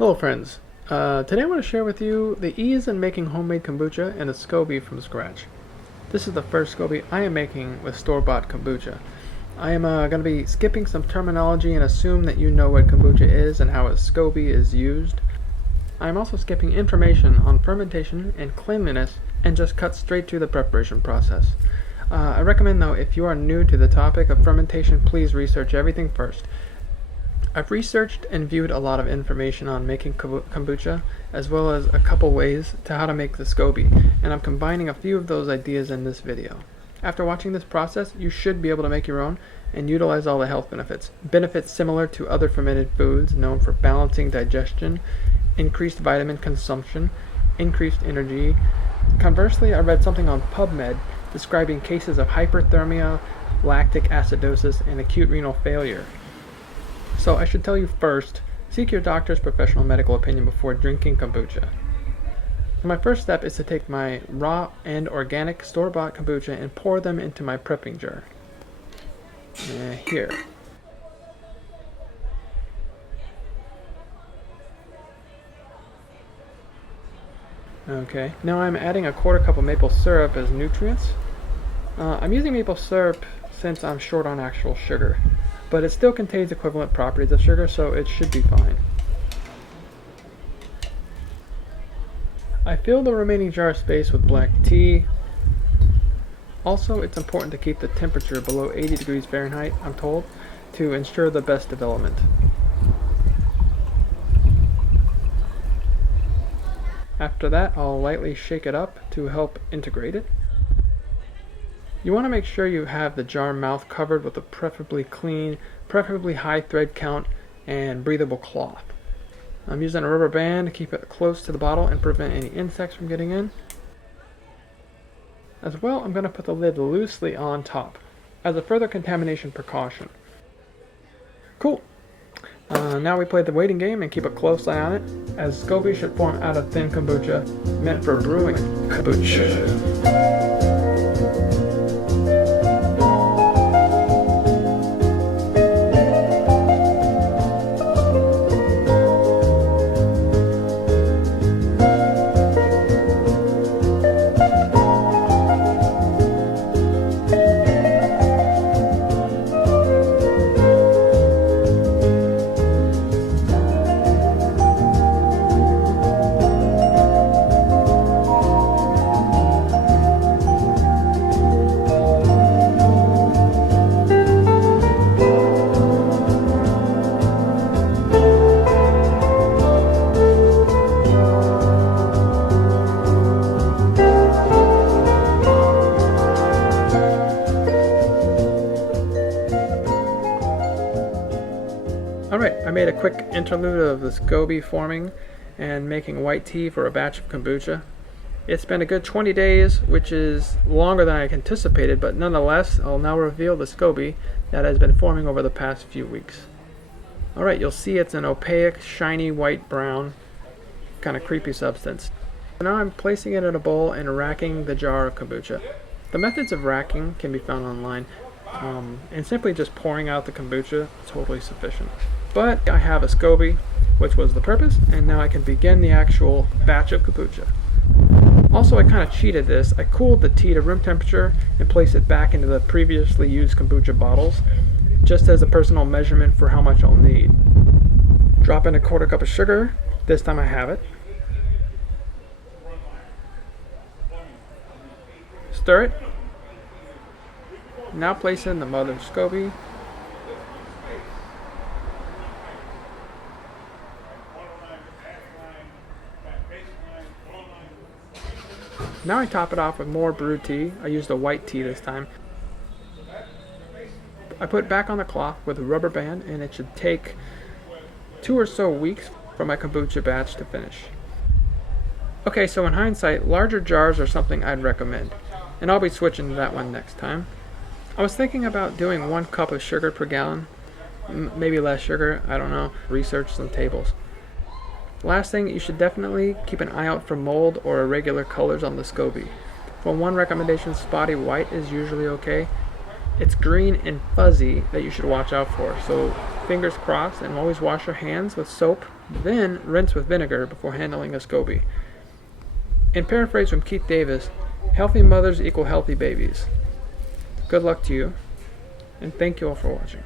Hello friends, today I want to share with you the ease in making homemade kombucha and a SCOBY from scratch. This is the first SCOBY I am making with store-bought kombucha. I am going to be skipping some terminology and assume that you know what kombucha is and how a SCOBY is used. I am also skipping information on fermentation and cleanliness and just cut straight to the preparation process. I recommend though, if you are new to the topic of fermentation, please research everything first. I've researched and viewed a lot of information on making kombucha, as well as a couple ways to how to make the SCOBY, and I'm combining a few of those ideas in this video. After watching this process, you should be able to make your own and utilize all the health benefits. Benefits similar to other fermented foods known for balancing digestion, increased vitamin consumption, increased energy. Conversely, I read something on PubMed describing cases of hyperthermia, lactic acidosis, and acute renal failure. So I should tell you first, seek your doctor's professional medical opinion before drinking kombucha. So my first step is to take my raw and organic store-bought kombucha and pour them into my prepping jar. Here. Okay, now I'm adding a quarter cup of maple syrup as nutrients. I'm using maple syrup since I'm short on actual sugar, but it still contains equivalent properties of sugar, so it should be fine. I fill the remaining jar space with black tea. Also, it's important to keep the temperature below 80 degrees Fahrenheit, I'm told, to ensure the best development. After that, I'll lightly shake it up to help integrate it. You want to make sure you have the jar mouth covered with a preferably clean, preferably high thread count, and breathable cloth. I'm using a rubber band to keep it close to the bottle and prevent any insects from getting in. As well, I'm going to put the lid loosely on top as a further contamination precaution. Cool. Now we play the waiting game and keep a close eye on it, as SCOBY should form out of thin kombucha meant for brewing kombucha. Alright, I made a quick interlude of the SCOBY forming and making white tea for a batch of kombucha. It's been a good 20 days, which is longer than I anticipated, but nonetheless, I'll now reveal the SCOBY that has been forming over the past few weeks. Alright, you'll see it's an opaque, shiny white brown, kind of creepy substance. Now I'm placing it in a bowl and racking the jar of kombucha. The methods of racking can be found online, and simply just pouring out the kombucha is totally sufficient. But I have a SCOBY, which was the purpose, and now I can begin the actual batch of kombucha. Also, I kind of cheated this. I cooled the tea to room temperature and placed it back into the previously used kombucha bottles, just as a personal measurement for how much I'll need. Drop in a quarter cup of sugar. This time I have it. Stir it. Now place in the mother SCOBY. Now I top it off with more brewed tea. I used a white tea this time. I put it back on the cloth with a rubber band, and it should take 2 or so weeks for my kombucha batch to finish. Okay, so in hindsight, larger jars are something I'd recommend, and I'll be switching to that one next time. I was thinking about doing 1 cup of sugar per gallon, maybe less sugar, I don't know, research some tables. Last thing, you should definitely keep an eye out for mold or irregular colors on the SCOBY. For one recommendation, spotty white is usually okay. It's green and fuzzy that you should watch out for, so fingers crossed and always wash your hands with soap, then rinse with vinegar before handling a SCOBY. In paraphrase from Keith Davis, healthy mothers equal healthy babies. Good luck to you, and thank you all for watching.